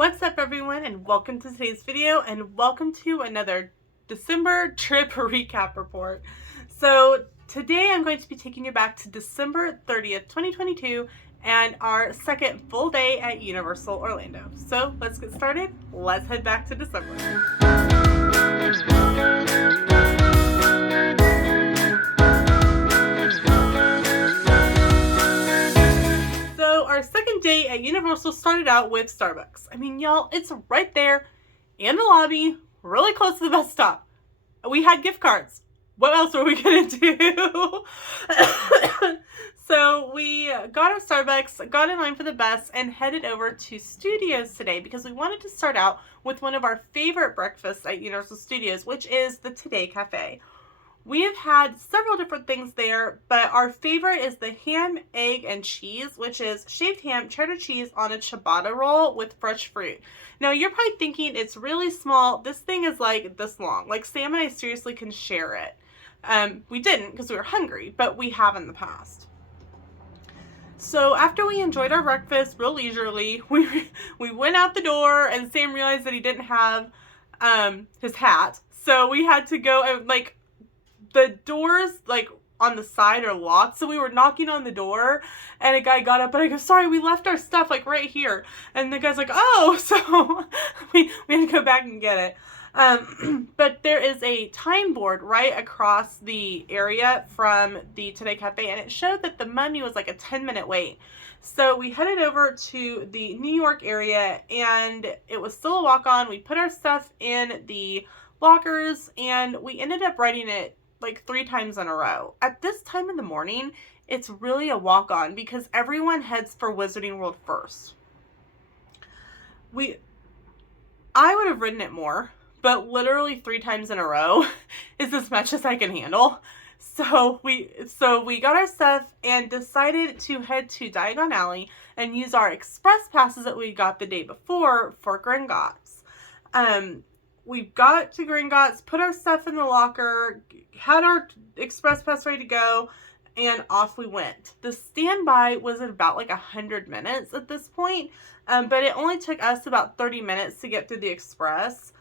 What's up everyone, and welcome to today's video, and welcome to another December trip recap report. So today I'm going to be taking you back to December 30th, 2022 and our second full day at Universal Orlando. So let's get started. Let's head back to December. Our second day at Universal started out with Starbucks. I mean, y'all, it's right there in the lobby, really close to the bus stop. We had gift cards. What else were we gonna do? So we got our Starbucks, got in line for the bus, and headed over to Studios today because we wanted to start out with one of our favorite breakfasts at Universal Studios, which is the Today Cafe. We have had several different things there, but our favorite is the ham, egg, and cheese, which is shaved ham, cheddar cheese on a ciabatta roll with fresh fruit. Now, you're probably thinking it's really small. This thing is like this long. Like, Sam and I seriously can share it. We didn't because we were hungry, but we have in the past. So after we enjoyed our breakfast real leisurely, we went out the door, and Sam realized that he didn't have his hat. So we had to go and, like, the doors, like, on the side are locked, so we were knocking on the door, and a guy got up, and I go, sorry, we left our stuff, like, right here. And the guy's like, oh, so we had to go back and get it. But there is a time board right across the area from the Today Cafe, and it showed that the menu was like a 10-minute wait. So we headed over to the New York area, and it was still a walk-on. We put our stuff in the lockers, and we ended up writing it like 3 times in a row. At this time in the morning, it's really a walk-on because everyone heads for Wizarding World first. I would have ridden it more, but literally 3 times in a row is as much as I can handle. So we got our stuff and decided to head to Diagon Alley and use our express passes that we got the day before for Gringotts. We got to Gringotts, put our stuff in the locker, had our express pass ready to go, and off we went. The standby was at about like 100 minutes at this point, but it only took us about 30 minutes to get through the express.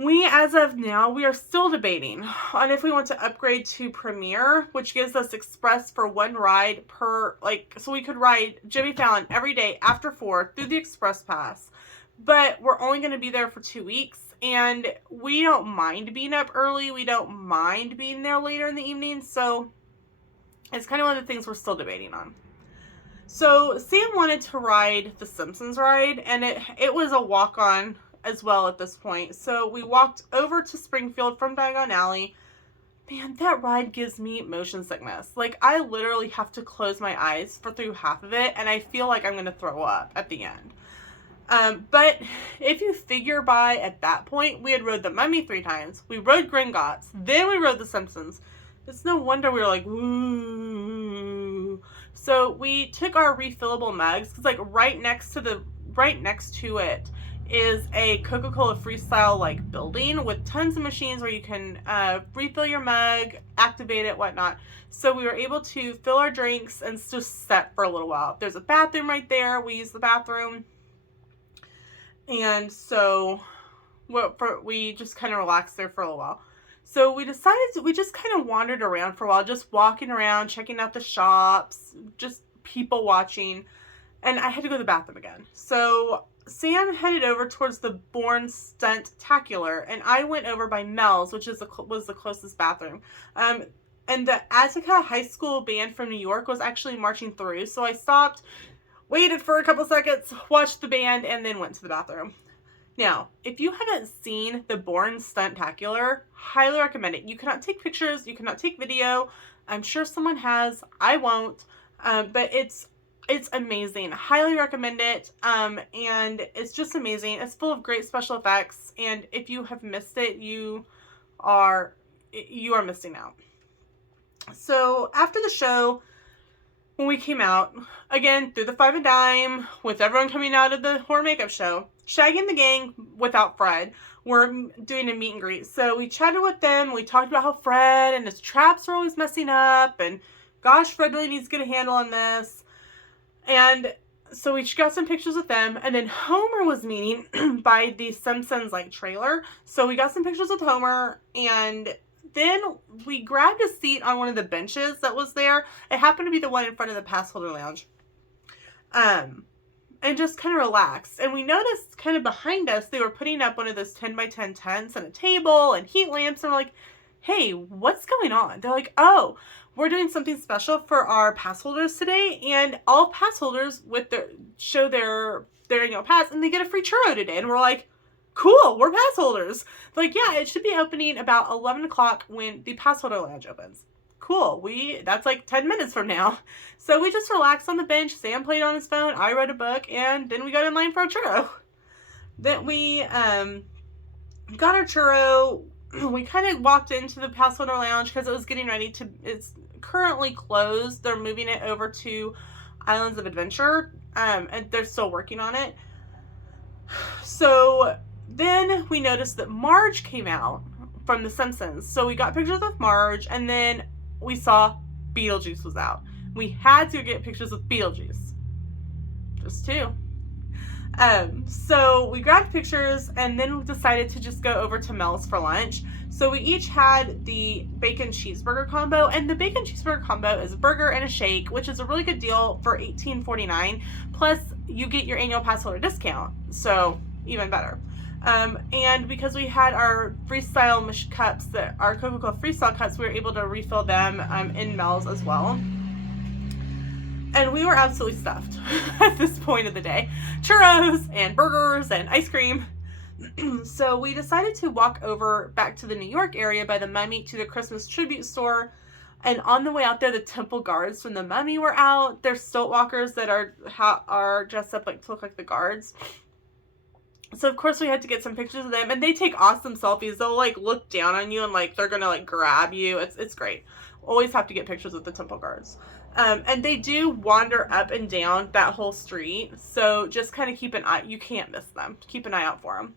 As of now, we are still debating on if we want to upgrade to Premier, which gives us express for 1 ride per, so we could ride Jimmy Fallon every day after 4 through the express pass. But we're only going to be there for 2 weeks, and we don't mind being up early. We don't mind being there later in the evening, so it's kind of one of the things we're still debating on. So Sam wanted to ride the Simpsons ride, and it was a walk-on as well at this point. So we walked over to Springfield from Diagon Alley. Man, that ride gives me motion sickness. Like, I literally have to close my eyes through half of it, and I feel like I'm going to throw up at the end. But if you figure by at that point, we had rode the Mummy 3 times. We rode Gringotts. Then we rode the Simpsons. It's no wonder we were like, woo. So we took our refillable mugs, because like right next to it is a Coca-Cola Freestyle like building with tons of machines where you can refill your mug, activate it, whatnot. So we were able to fill our drinks and just sit for a little while. There's a bathroom right there. We used the bathroom. And so we just kind of relaxed there for a little while. So we just kind of wandered around for a while, just walking around, checking out the shops, just people watching. And I had to go to the bathroom again. So Sam headed over towards the Bourne Stunt-tacular, and I went over by Mel's, which was the closest bathroom. And the Attica High School band from New York was actually marching through, so I stopped, waited for a couple seconds, watched the band, and then went to the bathroom. Now, if you haven't seen the Bourne Stunt-tacular, highly recommend it. You cannot take pictures, you cannot take video. I'm sure someone has. I won't. But it's amazing. Highly recommend it. And it's just amazing. It's full of great special effects. And if you have missed it, you are missing out. So after the show, when we came out, again, through the Five and Dime, with everyone coming out of the horror makeup show, Shaggy and the gang, without Fred, were doing a meet and greet. So we chatted with them. We talked about how Fred and his traps are always messing up, and gosh, Fred really needs to get a handle on this. And So we got some pictures with them, and then Homer was meeting by the Simpsons like trailer. So we got some pictures with Homer, and then we grabbed a seat on one of the benches that was there. It happened to be the one in front of the pass holder lounge. And just kind of relaxed. And we noticed kind of behind us, they were putting up one of those 10 by 10 tents and a table and heat lamps. And we're like, hey, what's going on? They're like, oh, we're doing something special for our pass holders today. And all pass holders show their annual pass, and they get a free churro today. And we're like, cool, we're pass holders. Like, yeah, it should be opening about 11 o'clock when the pass holder lounge opens. Cool. That's like 10 minutes from now. So we just relaxed on the bench. Sam played on his phone. I read a book, and then we got in line for a churro. Then we got our churro. We kind of walked into the pass holder lounge because it was getting ready to. It's currently closed. They're moving it over to Islands of Adventure, and they're still working on it. So then we noticed that Marge came out from The Simpsons. So we got pictures with Marge, and then we saw Beetlejuice was out. We had to get pictures with Beetlejuice. Just two. So we grabbed pictures, and then we decided to just go over to Mel's for lunch. So we each had the bacon cheeseburger combo, and the bacon cheeseburger combo is a burger and a shake, which is a really good deal for $18.49. Plus, you get your annual pass holder discount, so even better. And because we had our freestyle cups, our Coca-Cola freestyle cups, we were able to refill them in Mel's as well. And we were absolutely stuffed at this point of the day. Churros and burgers and ice cream. So we decided to walk over back to the New York area by the Mummy to the Christmas tribute store. And on the way out there, the temple guards from the Mummy were out. They're stilt walkers that are dressed up to look like the guards. So of course we had to get some pictures of them, and they take awesome selfies. They'll look down on you, and they're gonna grab you. It's great. Always have to get pictures with the temple guards. And they do wander up and down that whole street, so just kind of keep an eye. You can't miss them. Keep an eye out for them.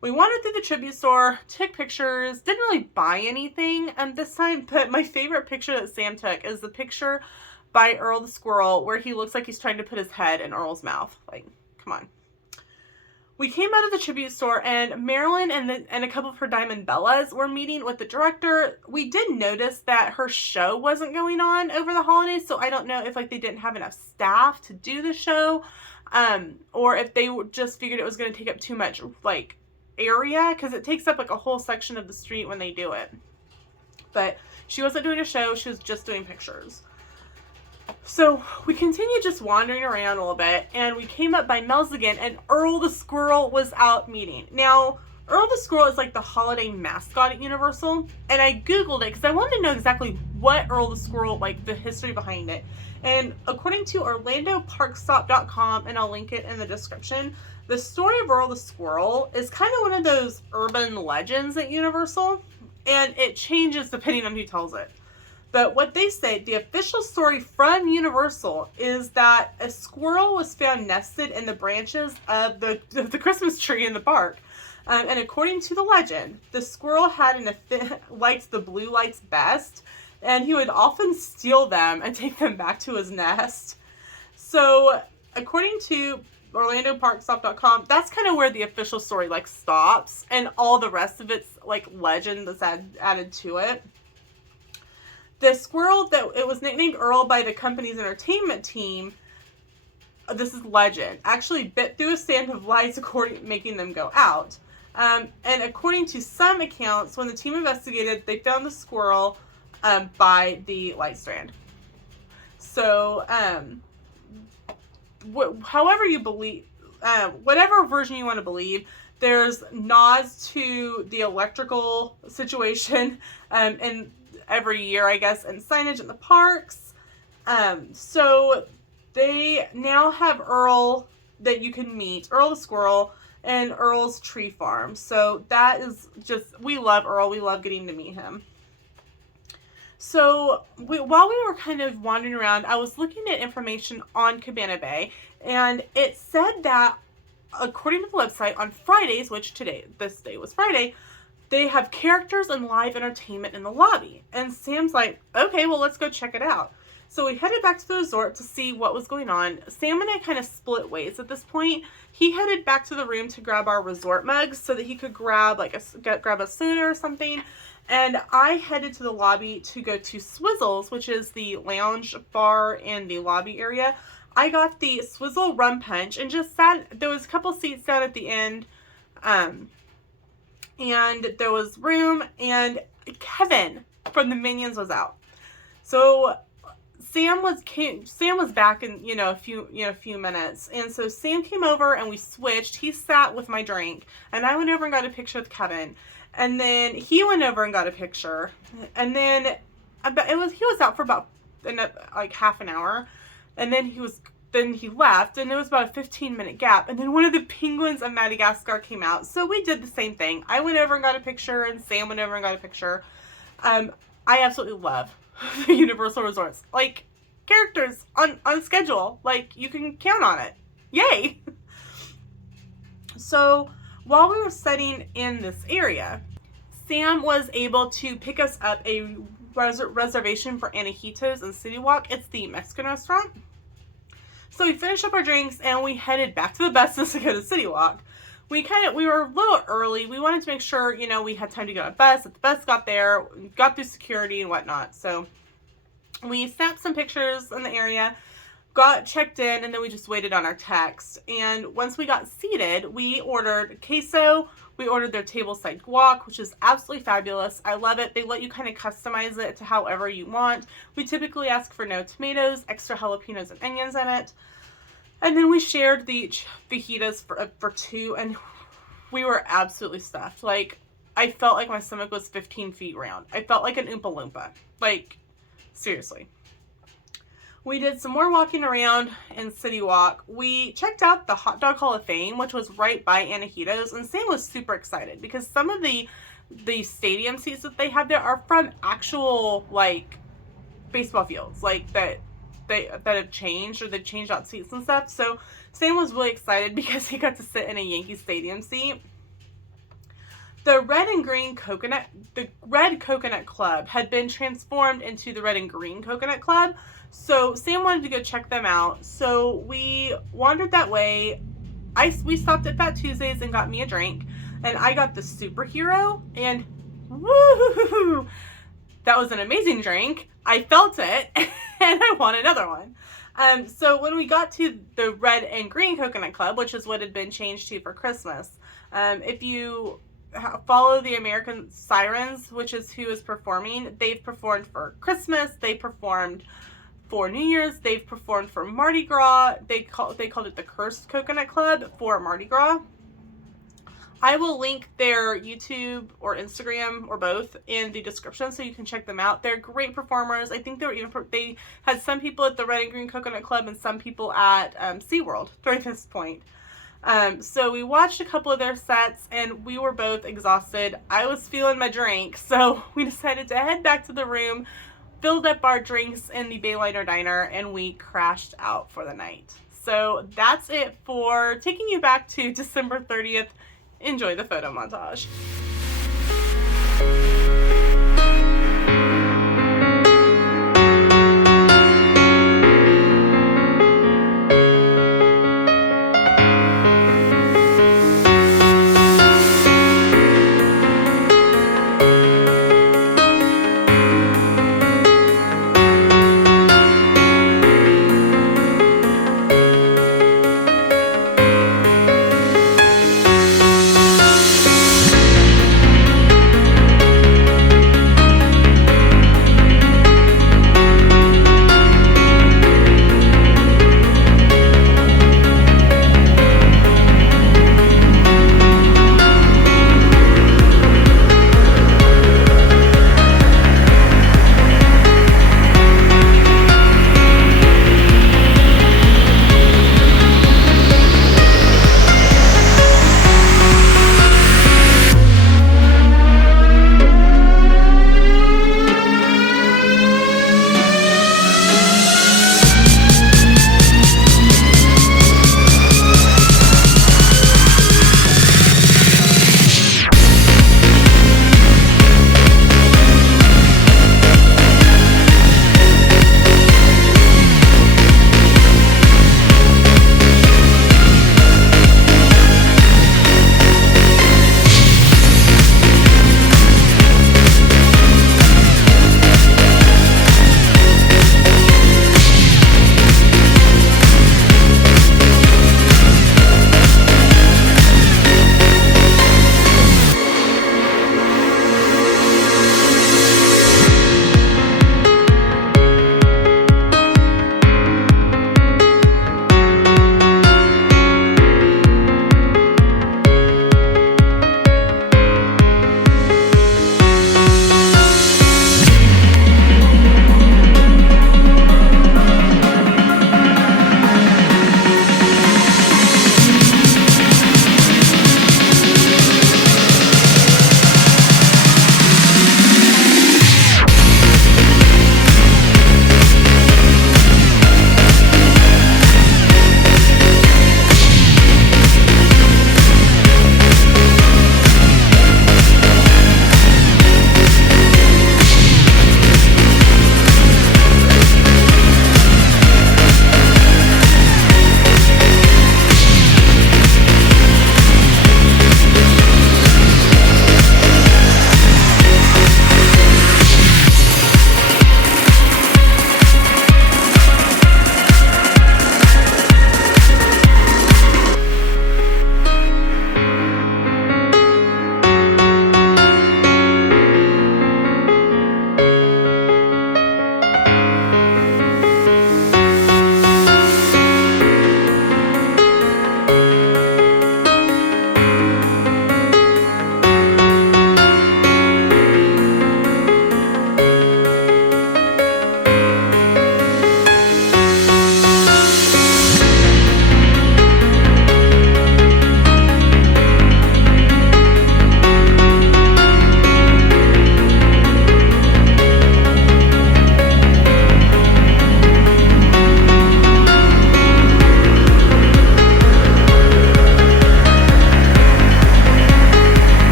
We wandered through the tribute store, took pictures, didn't really buy anything this time, but my favorite picture that Sam took is the picture by Earl the Squirrel where he looks like he's trying to put his head in Earl's mouth. Come on. We came out of the tribute store, and Marilyn and a couple of her Diamond Bellas were meeting with the director. We did notice that her show wasn't going on over the holidays, so I don't know if they didn't have enough staff to do the show, or if they just figured it was going to take up too much area, because it takes up a whole section of the street when they do it. But she wasn't doing a show; she was just doing pictures. So we continued just wandering around a little bit, and we came up by Mel's again, and Earl the Squirrel was out meeting. Now, Earl the Squirrel is the holiday mascot at Universal, and I googled it because I wanted to know exactly what Earl the Squirrel, the history behind it. And according to OrlandoParkStop.com, and I'll link it in the description, the story of Earl the Squirrel is kind of one of those urban legends at Universal, and it changes depending on who tells it. But what they say, the official story from Universal is that a squirrel was found nested in the branches of the Christmas tree in the park. And according to the legend, the squirrel liked the blue lights best, and he would often steal them and take them back to his nest. So according to OrlandoParkStop.com, that's kind of where the official story stops, and all the rest of it's legend that's added to it. The squirrel it was nicknamed Earl by the company's entertainment team, this is legend, actually bit through a stand of lights, making them go out. And according to some accounts, when the team investigated, they found the squirrel by the light strand. So, however you believe, whatever version you want to believe, there's nods to the electrical situation, and every year, I guess, and signage in the parks. So they now have Earl that you can meet, Earl the Squirrel, and Earl's Tree Farm. So that is just, we love Earl. We love getting to meet him. So while we were kind of wandering around, I was looking at information on Cabana Bay, and it said that according to the website, on Fridays, which this day was Friday, they have characters and live entertainment in the lobby. And Sam's like, okay, well, let's go check it out. So we headed back to the resort to see what was going on. Sam and I kind of split ways at this point. He headed back to the room to grab our resort mugs so that he could grab grab a soda or something. And I headed to the lobby to go to Swizzle's, which is the lounge bar in the lobby area. I got the Swizzle rum punch and just sat. There was a couple seats down at the end, and there was room. And Kevin from the Minions was out, so Sam was back in a few minutes, and so Sam came over and we switched. He sat with my drink, and I went over and got a picture with Kevin, and then he went over and got a picture, and then he was out for about like half an hour, and then he left, and it was about a 15-minute gap, and then one of the penguins of Madagascar came out, so we did the same thing. I went over and got a picture, and Sam went over and got a picture. I absolutely love the Universal Resorts. Like, characters on schedule. Like, you can count on it. Yay! So, while we were sitting in this area, Sam was able to pick us up a reservation for Antojitos in City Walk. It's the Mexican restaurant. So we finished up our drinks and we headed back to the buses to go to City Walk. We were a little early. We wanted to make sure, we had time to get on a bus. If the bus got there, got through security and whatnot. So we snapped some pictures in the area, got checked in, and then we just waited on our text. And once we got seated, we ordered queso. We ordered their tableside guac, which is absolutely fabulous. I love it. They let you kind of customize it to however you want. We typically ask for no tomatoes, extra jalapenos and onions in it. And then we shared the fajitas for two, and we were absolutely stuffed. Like, I felt like my stomach was 15 feet round. I felt like an Oompa Loompa. Like, seriously. We did some more walking around in City Walk. We checked out the Hot Dog Hall of Fame, which was right by Antojitos, and Sam was super excited because some of the stadium seats that they have there are from actual, like, baseball fields, like, that have changed, or they've changed out seats and stuff. So Sam was really excited because he got to sit in a Yankee Stadium seat. The Red Coconut Club had been transformed into the Red and Green Coconut Club. So Sam wanted to go check them out. So we wandered that way. We stopped at Fat Tuesdays and got me a drink. And I got the Superhero, and woo! That was an amazing drink. I felt it, and I want another one. So when we got to the Red and Green Coconut Club, which is what had been changed to for Christmas, if you follow the American Sirens, which is who is performing, they've performed for Christmas, they performed for New Year's, they've performed for Mardi Gras. They called it the Cursed Coconut Club for Mardi Gras. I will link their YouTube or Instagram or both in the description so you can check them out. They're great performers. I think they had some people at the Red and Green Coconut Club and some people at SeaWorld during this point. So we watched a couple of their sets and we were both exhausted. I was feeling my drink, so we decided to head back to the room, filled up our drinks in the Bayliner Diner, and we crashed out for the night. So that's it for taking you back to December 30th. Enjoy the photo montage.